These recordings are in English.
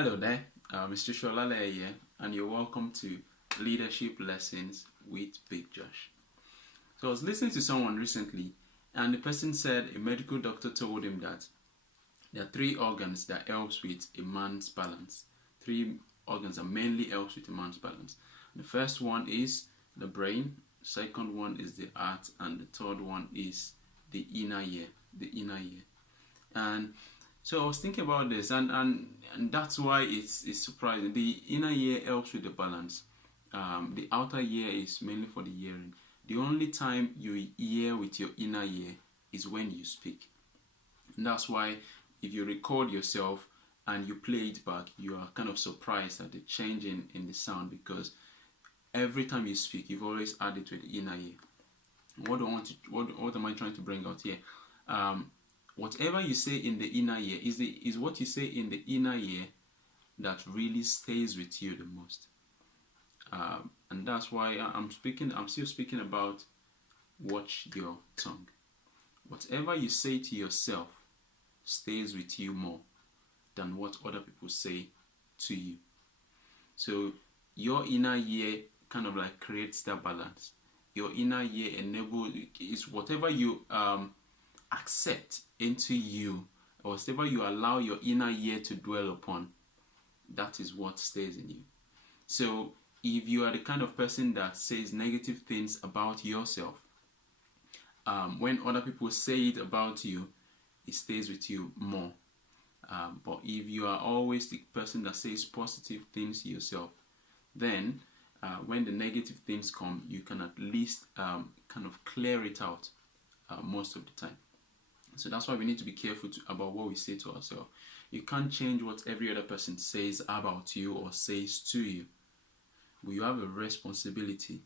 Hello there, Mr. Sholale here, and you're welcome to Leadership Lessons with Big Josh. So I was listening to someone recently, and the person said a medical doctor told him that there are three organs that helps with a man's balance. Three organs that mainly helps with a man's balance. The first one is the brain, second one is the heart, and the third one is the inner ear. And so I was thinking about this, and that's why it's surprising. The inner ear helps with the balance. The outer ear is mainly for the hearing. The only time you hear with your inner ear is when you speak. And that's why if you record yourself and you play it back, you are kind of surprised at the change in the sound, because every time you speak, you've always added to the inner ear. What am I trying to bring out here? Whatever you say in the inner ear is what you say in the inner ear that really stays with you the most. And that's why I'm still speaking about watch your tongue. Whatever you say to yourself stays with you more than what other people say to you. So your inner ear kind of like creates that balance. Your inner ear is whatever you accept into you, or whatever you allow your inner ear to dwell upon, that is what stays in you. So if you are the kind of person that says negative things about yourself, when other people say it about you, it stays with you more. But if you are always the person that says positive things to yourself, then when the negative things come, you can at least kind of clear it out most of the time. So that's why we need to be careful about what we say to ourselves. You can't change what every other person says about you or says to you. But you have a responsibility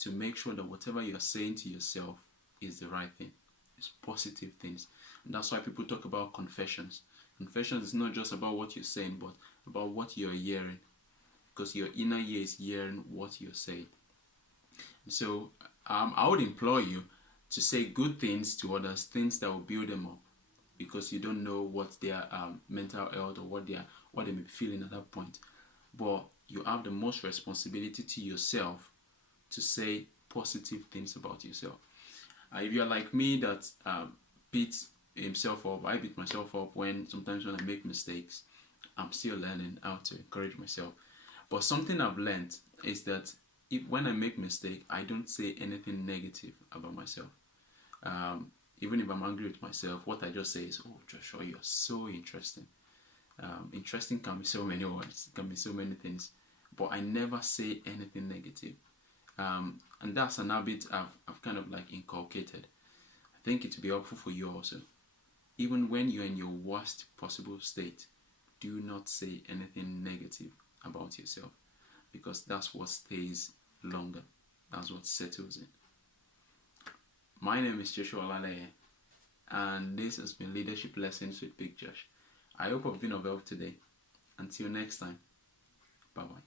to make sure that whatever you are saying to yourself is the right thing. It's positive things. And that's why people talk about confessions. Confessions is not just about what you're saying, but about what you're hearing. Because your inner ear is hearing what you're saying. So I would implore you to say good things to others, things that will build them up, because you don't know what their mental health or what they may be feeling at that point. But you have the most responsibility to yourself to say positive things about yourself. If you're like me that beats himself up, I beat myself up sometimes when I make mistakes. I'm still learning how to encourage myself. But something I've learned is that when I make mistake, I don't say anything negative about myself. Even if I'm angry with myself, what I just say is, "Oh, Joshua, you're so interesting." Interesting can be so many words, can be so many things, but I never say anything negative. And that's an habit I've kind of like inculcated. I think it will be helpful for you also. Even when you're in your worst possible state, do not say anything negative about yourself, because that's what stays longer. That's what settles in. My name is Joshua Lalaye, and this has been Leadership Lessons with Big Josh. I hope I've been of help today. Until next time, bye-bye.